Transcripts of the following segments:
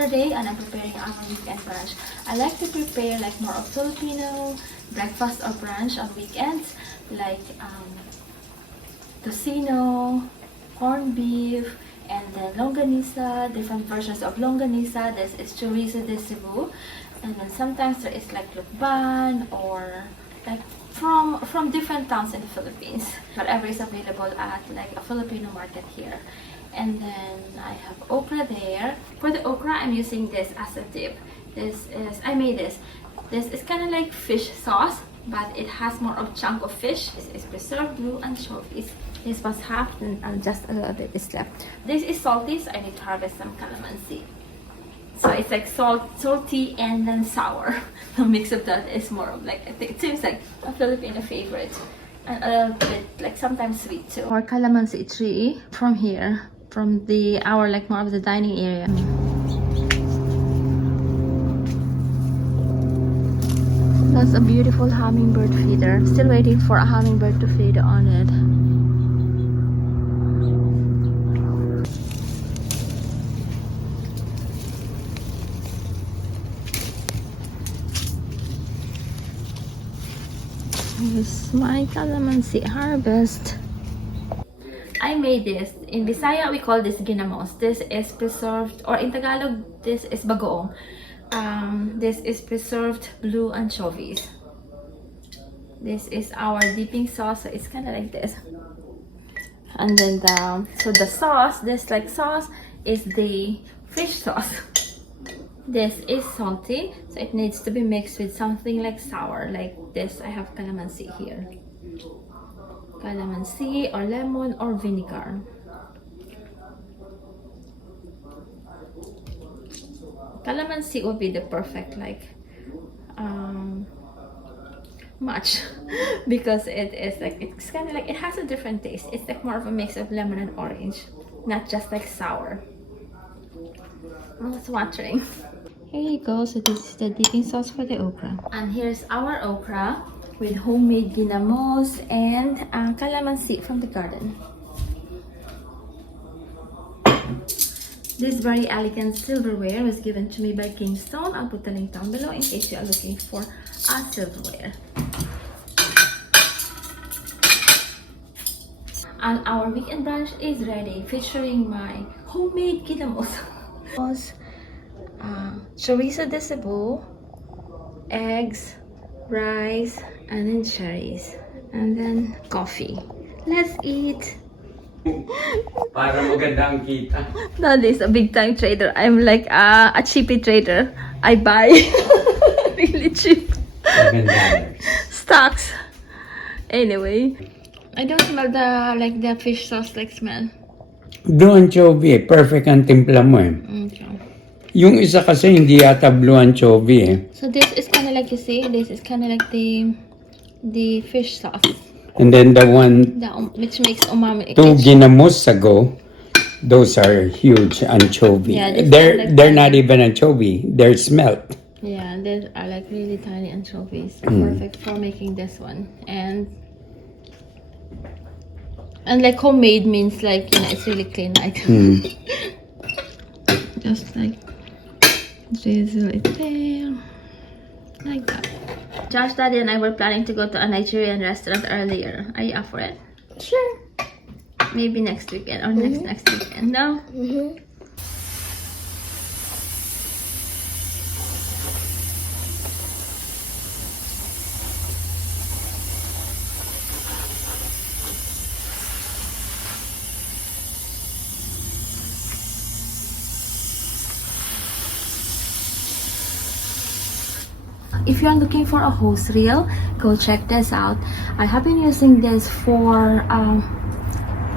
Saturday and I'm preparing our weekend brunch. I like to prepare like more of Filipino breakfast or brunch on weekends, like tocino, corned beef, and then longanisa, different versions of longanisa. This is chorizo de Cebu, and then sometimes there is like lukban or like from different towns in the Philippines. Whatever is available at like a Filipino market here. And then I have okra there. For the okra, I'm using this as a dip. I made this. This is kind of like fish sauce, but it has more of chunk of fish. This is preserved blue anchovies. This was half and just a little bit is left. This is salty, so I need to harvest some calamansi. So it's like salty and then sour. The mix of that is more of like, I think it seems like a Filipino favorite. And a little bit like sometimes sweet too. Our calamansi tree from here, from our like more of the dining area. That's a beautiful hummingbird feeder. Still waiting for a hummingbird to feed on it. Here's my calamansi harvest. I made this. In Bisaya, we call this ginamos. This is preserved, or in Tagalog, this is bagoong. This is preserved blue anchovies. This is our dipping sauce, so it's kind of like this. And then the sauce, this like sauce, is the fish sauce. This is salty, so it needs to be mixed with something like sour, like this. I have calamansi here. Calamansi or lemon or vinegar. Calamansi would be the perfect like match because it is like, it's kind of like, it has a different taste. It's like more of a mix of lemon and orange, not just like sour. Oh, it's watering. Here you go. So this is the dipping sauce for the okra, and here's our okra with homemade ginamos and calamansi from the garden. This very elegant silverware was given to me by Kingston. I'll put the link down below in case you are looking for silverware. And our weekend brunch is ready, featuring my homemade ginamos. Chorizo de Cebu, eggs, rice, and then cherries, and then coffee. Let's eat. Para maganda ang kita. Daddy is a big time trader. I'm like a cheapy trader. I buy really cheap stocks. Anyway, I don't smell the fish sauce like smell. Blue anchovy, perfect ang timpla mo eh. Okay. Yung isa kasi hindi yata blue anchovy eh. So this is kind of like, you see, this is kind of like the fish sauce. And then the one, Which makes umami. 2 ginamos ago, those are huge anchovy. Yeah, they're not even anchovy, they're smelt. Yeah, they are like really tiny anchovies. Perfect for making this one. And like homemade means like, you know, it's really clean, like just like drizzle it there, like that. Josh, Daddy, and I were planning to go to a Nigerian restaurant earlier. Are you up for it? Sure. Maybe next weekend or next weekend. No? If you're looking for a hose reel, go check this out. I have been using this for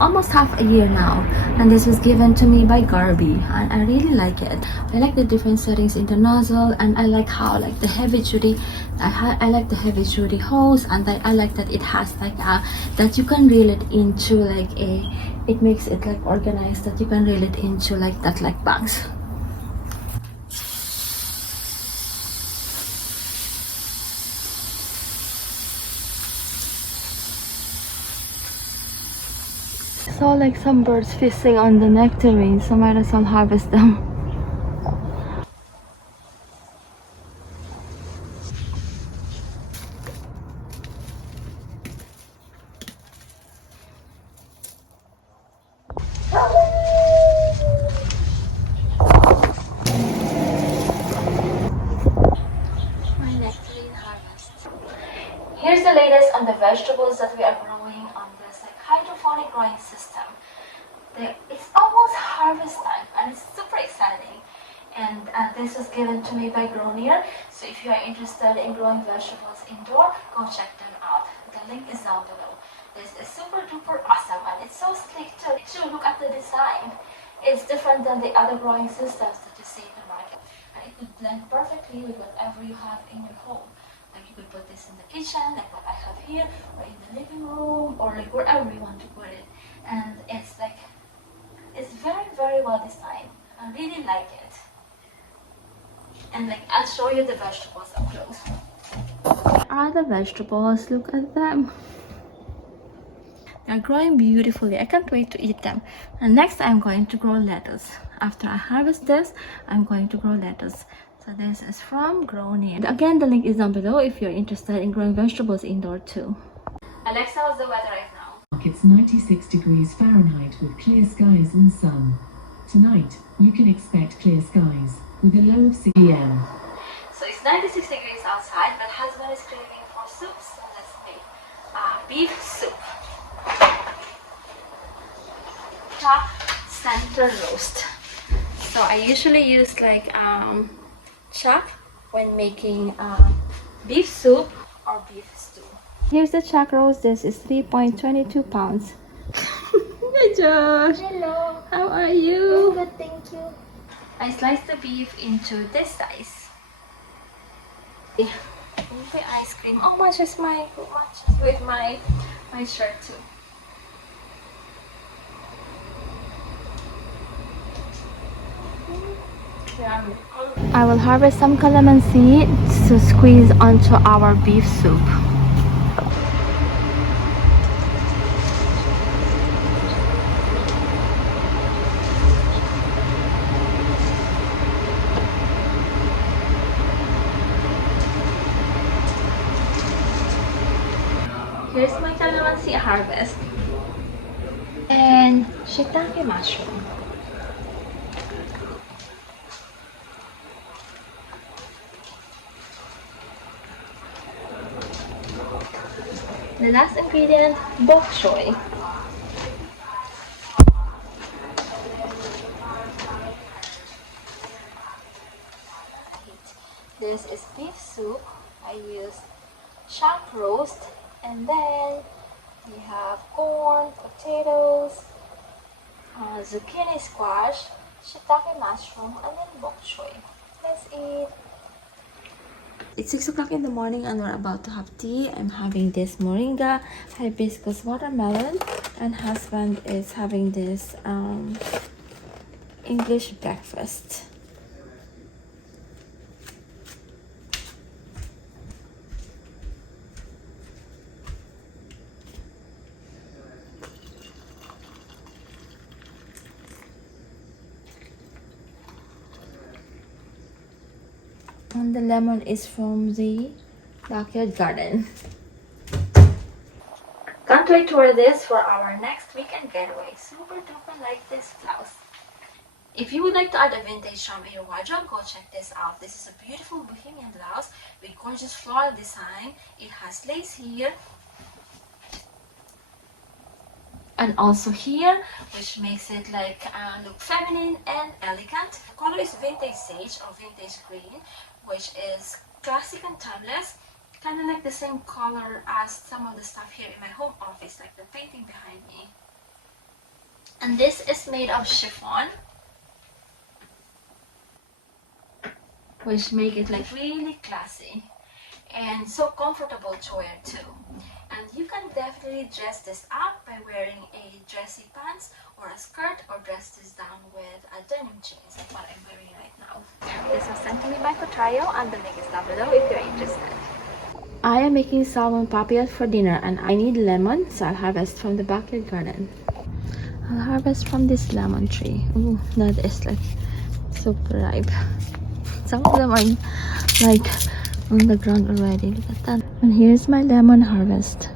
almost half a year now, and this was given to me by Garby, and I really like it. I like the different settings in the nozzle, and I like how like the heavy duty, I like the heavy duty hose, and I like that it has like that you can reel it into like it makes it like organized, that you can reel it into like that, like bags. Saw like some birds feasting on the nectarines, so might as well harvest them. It's almost harvest time and it's super exciting. And this was given to me by Gronier. So if you are interested in growing vegetables indoor, go check them out. The link is down below. This is super duper awesome and it's so sleek too. Look at the design. It's different than the other growing systems that you see in the market. And it would blend perfectly with whatever you have in your home. Like you could put this in the kitchen, like what I have here, or in the living room, or like wherever you want to put it. And it's like, it's very, very well designed. I really like it. And like, I'll show you the vegetables up close. Here are the vegetables, look at them. They're growing beautifully. I can't wait to eat them. And next I'm going to grow lettuce. After I harvest this, I'm going to grow lettuce. So this is from Gronier. Again, the link is down below if you're interested in growing vegetables indoor too. Alexa, what's the weather right now? It's 96 degrees Fahrenheit with clear skies and sun. Tonight, you can expect clear skies with a low of 6 p.m. So it's 96 degrees outside, but husband is craving for soup, so let's make beef soup. Top center roast. So I usually use like chuck when making beef soup or beef stew. Here's the chuck roast. This is 3.22 pounds. Hi Josh. Hello. How are you? Good, thank you. I sliced the beef into this size. The ice cream. Oh, matches with my shirt too. I will harvest some calamansi to squeeze onto our beef soup. Here's my calamansi harvest and shiitake mushroom. The last ingredient, bok choy. This is beef soup. I use chuck roast, and then we have corn, potatoes, zucchini squash, shiitake mushroom, and then bok choy. Let's eat. It's 6 o'clock in the morning and we're about to have tea. I'm having this moringa hibiscus watermelon, and husband is having this English breakfast. And the lemon is from the backyard garden. Can't wait to wear this for our next weekend getaway. Super duper like this blouse. If you would like to add a vintage charm in your wardrobe, go check this out. This is a beautiful bohemian blouse with gorgeous floral design. It has lace here and also here, which makes it like look feminine and elegant. The color is vintage sage or vintage green, which is classic and timeless, kind of like the same color as some of the stuff here in my home office, like the painting behind me. And this is made of chiffon, which make it like really classy and so comfortable to wear too. And you can definitely dress this up by wearing a dressy pants or a skirt, or dress this down with a denim jeans like what I'm wearing right now. This was sent to me by Cotrayo and the link is down below if you're interested. I am making salmon papillas for dinner and I need lemon, so I'll harvest from the backyard garden. I'll harvest from this lemon tree. Ooh, that is like super ripe. Some of them are like on the ground already. Look at that. And here's my lemon harvest.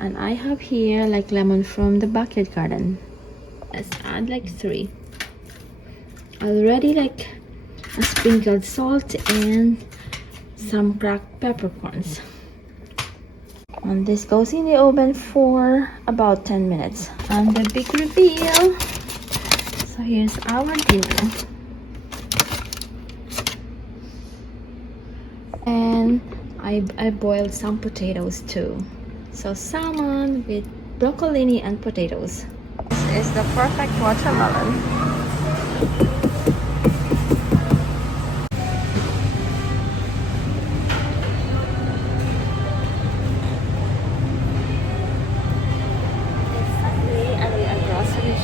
And I have here like lemon from the backyard garden. Let's add like 3. Already like a sprinkled salt and some cracked peppercorns. And this goes in the oven for about 10 minutes. And the big reveal. So here's our dinner. And I boiled some potatoes too. So salmon with broccoli and potatoes. This is the perfect watermelon.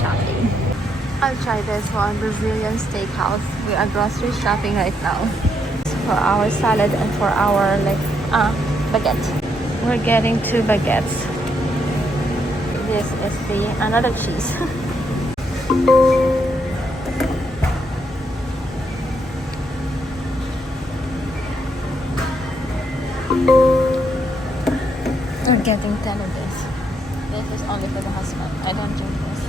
Shopping. I'll try this one, Brazilian steakhouse. We are grocery shopping right now for our salad and for our baguette. We're getting 2 baguettes. This is the another cheese. We're getting 10 of this. This is only for the husband. I don't drink this.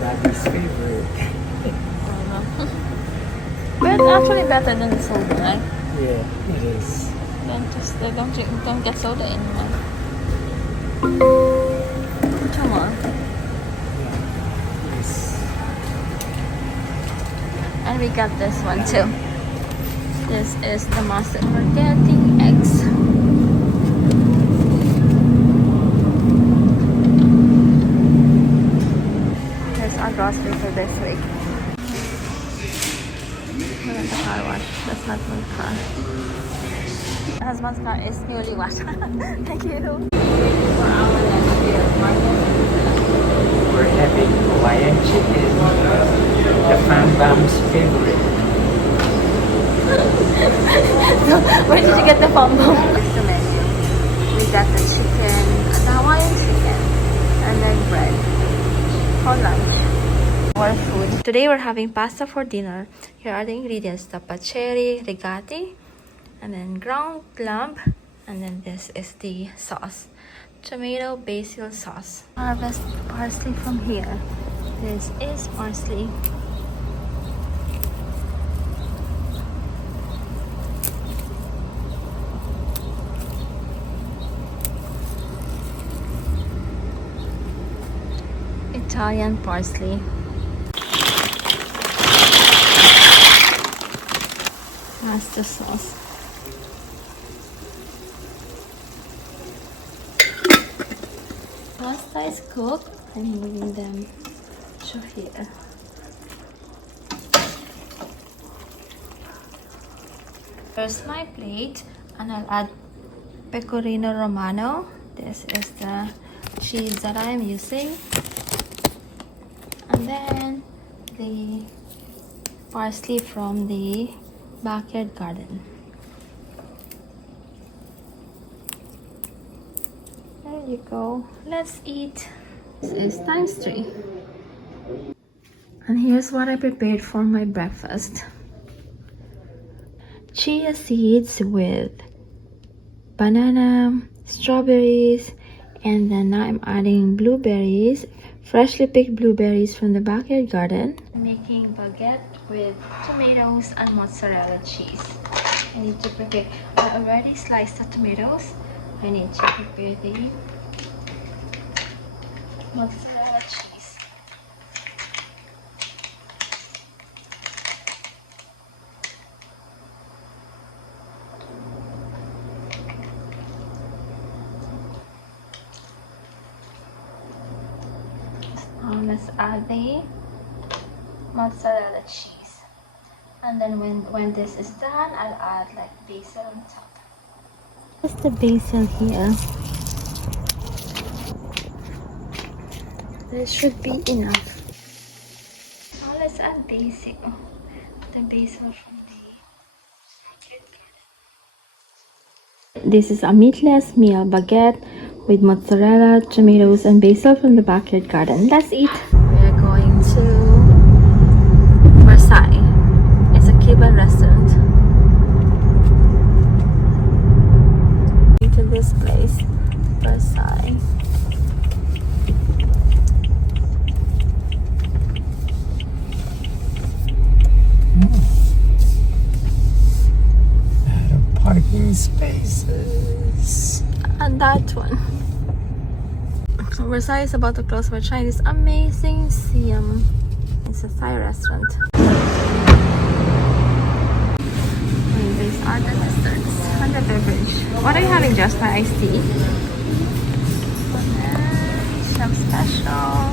Daddy's favorite. I know. But actually better than the soda, right? Yeah, it is. Don't get soda anymore. Come on. Yes. And we got this one too. This is the mustard. We're getting eggs. Here's our grocery for this week. We're at the car wash. That's husband's car. The husband's car is newly washed. Thank you. We're having Hawaiian chicken, the fan bam's favorite. So, where did you get the phone book? That's the menu. We got the chicken, the Hawaiian chicken, and then bread for lunch. Our food. Today we're having pasta for dinner. Here are the ingredients: the pacheri, rigati, and then ground lamb, and then this is the sauce. Tomato basil sauce. Harvest parsley from here. This is parsley. Italian parsley. That's the sauce. Pasta is cooked. I'm moving them to here. Here's my plate, and I'll add pecorino romano. This is the cheese that I'm using. And then the parsley from the backyard garden. There you go. Let's eat. This is times 3. And here's what I prepared for my breakfast. Chia seeds with banana, strawberries, and then now I'm adding blueberries, freshly picked blueberries from the backyard garden. I'm making baguette with tomatoes and mozzarella cheese. I need to prepare. I already sliced the tomatoes. I need to prepare the mozzarella cheese. Now let's add the mozzarella cheese. And then when this is done, I'll add like basil on top. Just the basil here. This should be enough. Now let's add basil. The basil from the... This is a meatless meal baguette with mozzarella, tomatoes, and basil from the backyard garden. Let's eat. We are going to Versailles. It's a Cuban restaurant. To this place, Versailles. Parking spaces. that one. Versailles is about to close. We're trying this amazing Siam. It's a Thai restaurant. And these are the desserts and the beverage. What are you having, just my iced tea? And some special.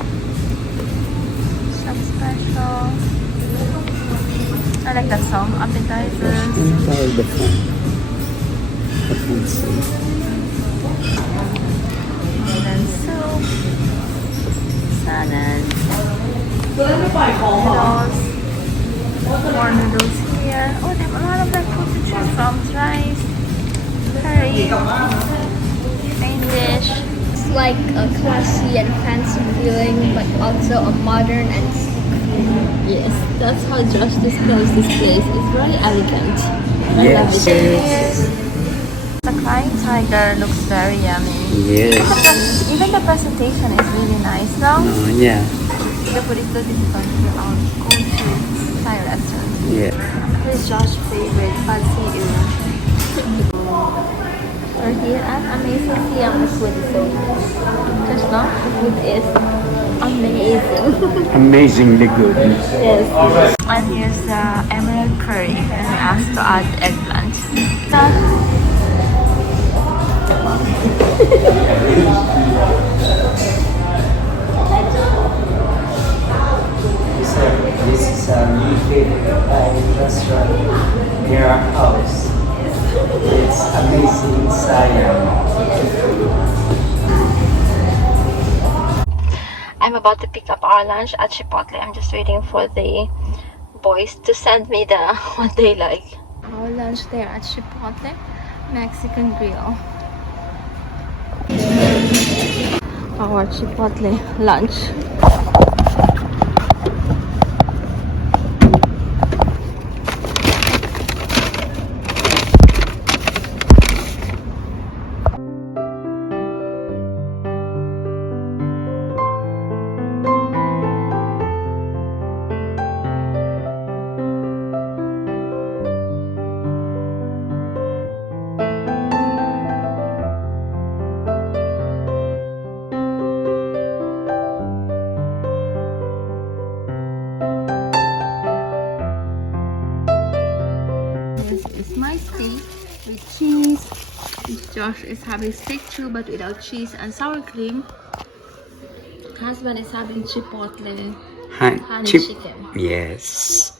Some special. I like that song. Appetizers. And then soup, salad, noodles, more noodles here. Oh, they have a lot of like food to choose from. Rice, curry, main dish. It's like a classy and fancy feeling, but also a modern and Yes, that's how Josh describes this place. It's very elegant. Yes. The flying tiger looks very yummy. Yes. Even the presentation is really nice, no? Yeah. The burrito is going to our go-to Thai restaurant. Yeah. This is Josh's favorite, pad see ew. We're here at Amazing Siam. The food is so good. Just now, the food is amazing. Amazingly good. Yes. And here's the emerald curry, and we asked to add eggplant. This is a new favorite Thai restaurant near our house. It's amazing Siam. I'm about to pick up our lunch at Chipotle. I'm just waiting for the boys to send me the what they like. Our lunch there at Chipotle, Mexican grill. Our Chipotle lunch. This is my steak with cheese. Josh is having steak too, but without cheese and sour cream. Husband is having chipotle honey chicken. Yes.